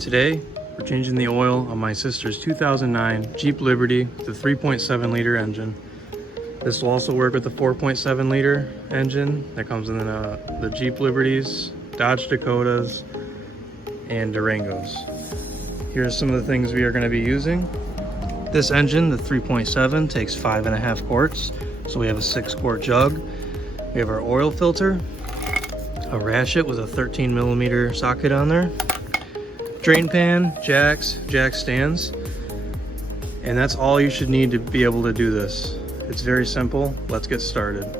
Today, we're changing the oil on my sister's 2009 Jeep Liberty with a 3.7 liter engine. This will also work with the 4.7 liter engine that comes in the Jeep Liberties, Dodge Dakotas, and Durangos. Here are some of the things we are going to be using. This engine, the 3.7, takes 5.5 quarts, so we have a 6-quart jug. We have our oil filter, a Ratchet with a 13mm socket on there, drain pan, jack stands, and that's all you should need to be able to do this. It's very simple. Let's get started.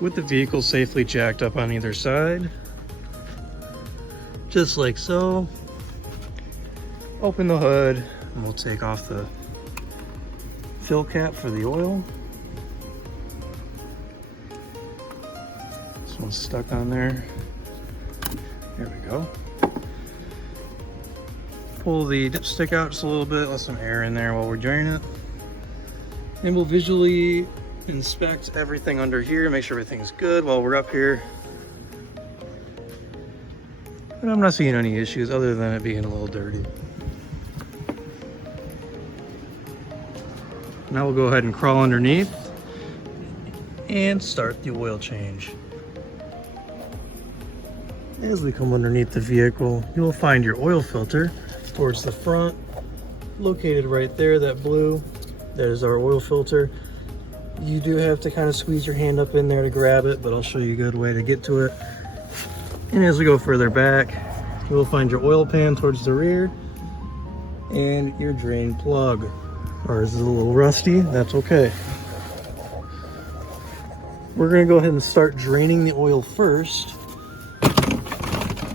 With the vehicle safely jacked up on either side, just like so, open the hood and we'll take off the fill cap for the oil. This one's stuck on there. There we go. Pull the dipstick out just a little bit, let some air in there while we're draining it. And we'll visually inspect everything under here, make sure everything's good while we're up here. But I'm not seeing any issues other than it being a little dirty. Now we'll go ahead and crawl underneath and start the oil change. As we come underneath the vehicle, you will find your oil filter towards the front, located right there, that blue. That is our oil filter. You do have to kind of squeeze your hand up in there to grab it, but I'll show you a good way to get to it. And as we go further back, you will find your oil pan towards the rear and your drain plug. Ours is a little rusty, that's okay. We're going to go ahead and start draining the oil first.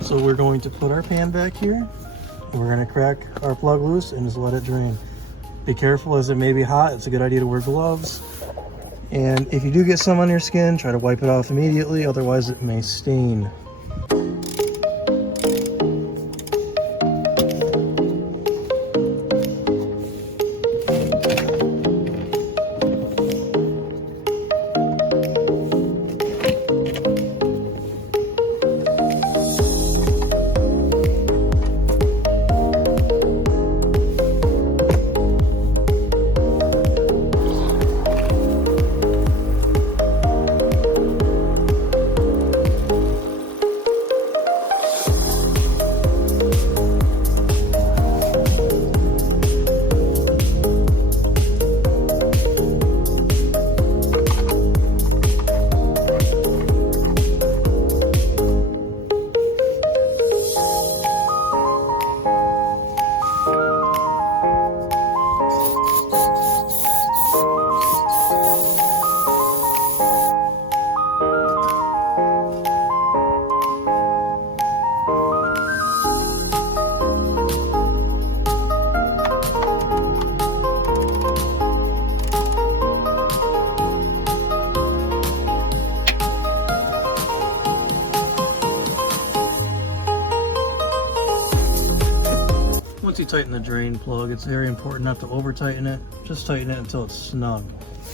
So we're going to put our pan back here, and we're going to crack our plug loose and just let it drain. Be careful, as it may be hot. It's a good idea to wear gloves. And if you do get some on your skin, try to wipe it off immediately, otherwise it may stain. Once you tighten the drain plug, it's very important not to over tighten it. Just tighten it until it's snug.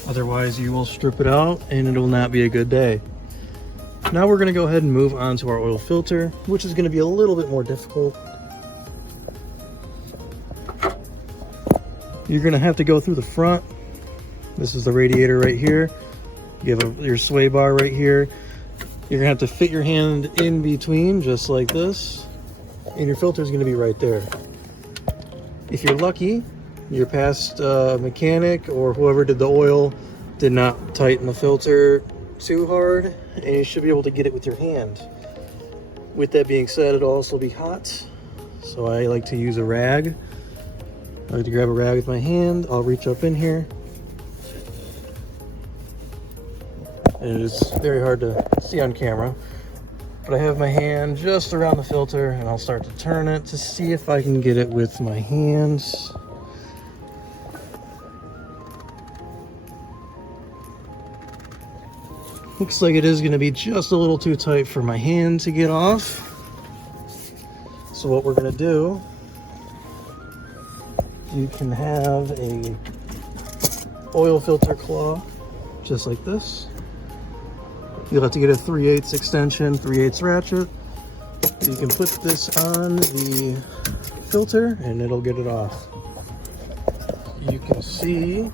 Otherwise you will strip it out and it will not be a good day. Now we're going to go ahead and move on to our oil filter, which is going to be a little bit more difficult. You're going to have to go through the front. This is the radiator right here. You have your sway bar right here. You're going to have to fit your hand in between, just like this, and your filter is going to be right there. If you're lucky, your past mechanic or whoever did the oil did not tighten the filter too hard, and you should be able to get it with your hand. With that being said, it'll also be hot, so I like to use a rag. I like to grab a rag with my hand. I'll reach up in here It is very hard to see on camera, but I have my hand just around the filter and I'll start to turn it to see if I can get it with my hands. Looks like it is going to be just a little too tight for my hand to get off. So what we're going to do, you can have a oil filter claw just like this. You'll have to get a 3/8 extension, 3/8 ratchet. You can put this on the filter and it'll get it off. You can see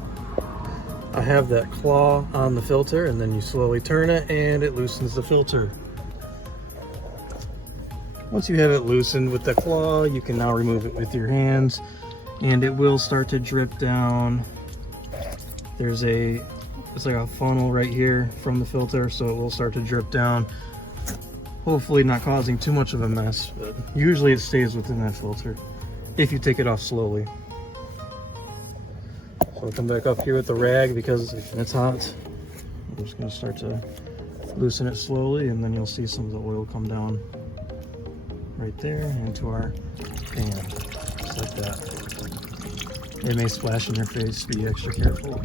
I have that claw on the filter, and then you slowly turn it and it loosens the filter. Once you have it loosened with the claw, you can now remove it with your hands and it will start to drip down. It's like a funnel right here from the filter, so it will start to drip down. Hopefully not causing too much of a mess, but usually it stays within that filter if you take it off slowly. So I'll come back up here with the rag because it's hot. I'm just going to start to loosen it slowly, and then you'll see some of the oil come down right there into our pan, just like that. It may splash in your face, be extra careful.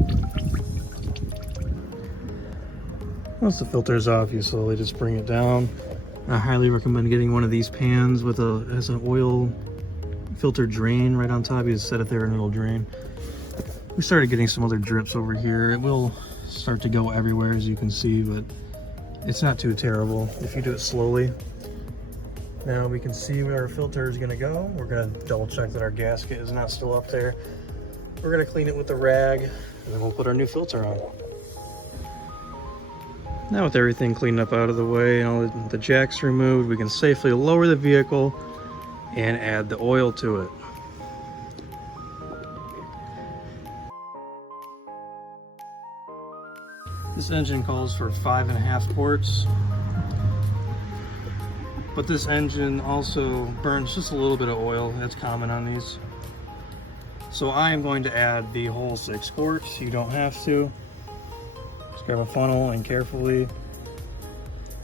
Once the filter is off, you slowly just bring it down. I highly recommend getting one of these pans with has an oil filter drain right on top. You just set it there and it'll drain. We started getting some other drips over here. It will start to go everywhere, as you can see, but it's not too terrible if you do it slowly. Now we can see where our filter is gonna go. We're gonna double check that our gasket is not still up there. We're gonna clean it with the rag, and then we'll put our new filter on. Now with everything cleaned up out of the way and all the jacks removed, we can safely lower the vehicle and add the oil to it. This engine calls for 5.5 quarts, but this engine also burns just a little bit of oil. That's common on these. So I am going to add the whole 6 quarts. You don't have to. Just grab a funnel and carefully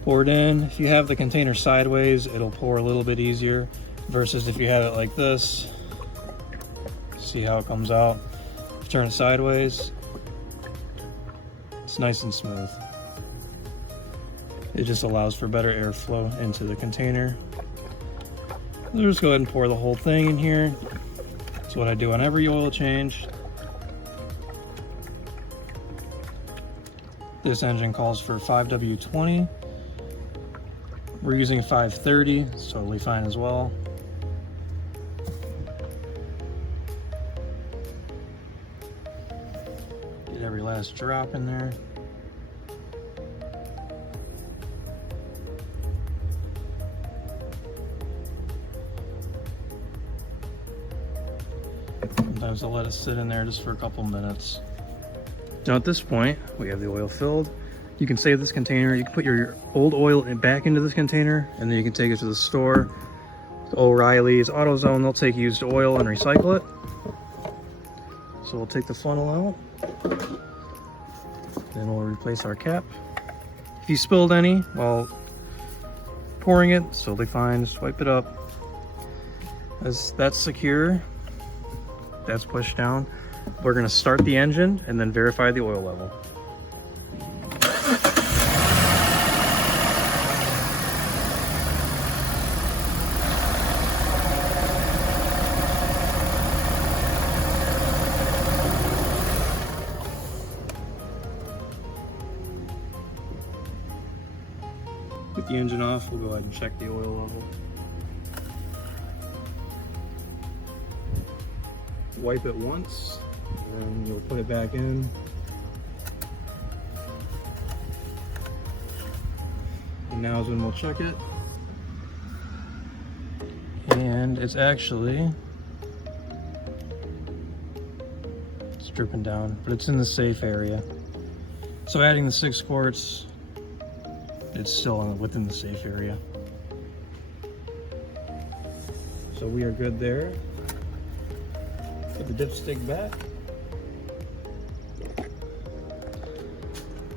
pour it in. If you have the container sideways, it'll pour a little bit easier versus if you have it like this. See how it comes out. If you turn it sideways, it's nice and smooth. It just allows for better airflow into the container. I'll just go ahead and pour the whole thing in here. That's what I do on every oil change. This engine calls for 5W20. We're using 530, it's totally fine as well. Get every last drop in there. Sometimes I'll let it sit in there just for a couple minutes. Now at this point, we have the oil filled. You can save this container. You can put your old oil back into this container, and then you can take it to the store. O'Reilly's, AutoZone, they'll take used oil and recycle it. So we'll take the funnel out. Then we'll replace our cap. If you spilled any while pouring it, it's totally fine. Just wipe it up. As that's secure, that's pushed down. We're going to start the engine and then verify the oil level. With the engine off, we'll go ahead and check the oil level. Wipe it once, and then you'll put it back in. And now is when we'll check it. And it's dripping down, but it's in the safe area. So adding the 6 quarts, it's still within the safe area. So we are good there. Put the dipstick back.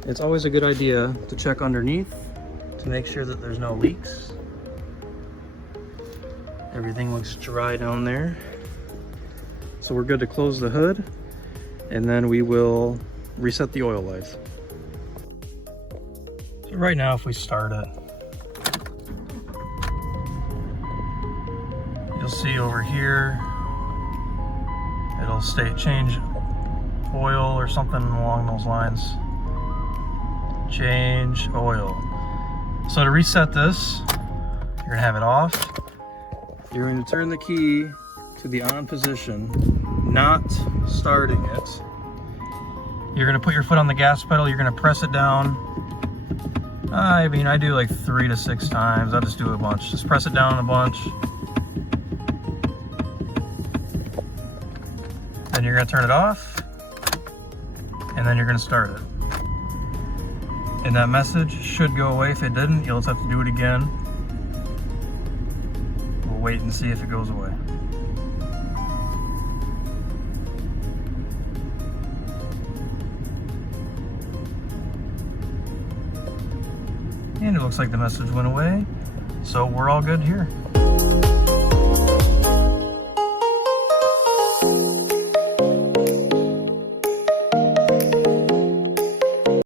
It's always a good idea to check underneath to make sure that there's no leaks. Everything looks dry down there. So we're good to close the hood, and then we will reset the oil life. So right now, if we start it, you'll see over here, it'll state change oil or something along those lines. Change oil. So to reset this, you're gonna have it off. You're going to turn the key to the on position, not starting it. You're gonna put your foot on the gas pedal, you're gonna press it down. I mean, I do like 3 to 6 times. I'll just do a bunch. Just press it down a bunch. Then you're gonna turn it off, and then you're gonna start it. And that message should go away. If it didn't, you'll just have to do it again. We'll wait and see if it goes away. And it looks like the message went away. So we're all good here.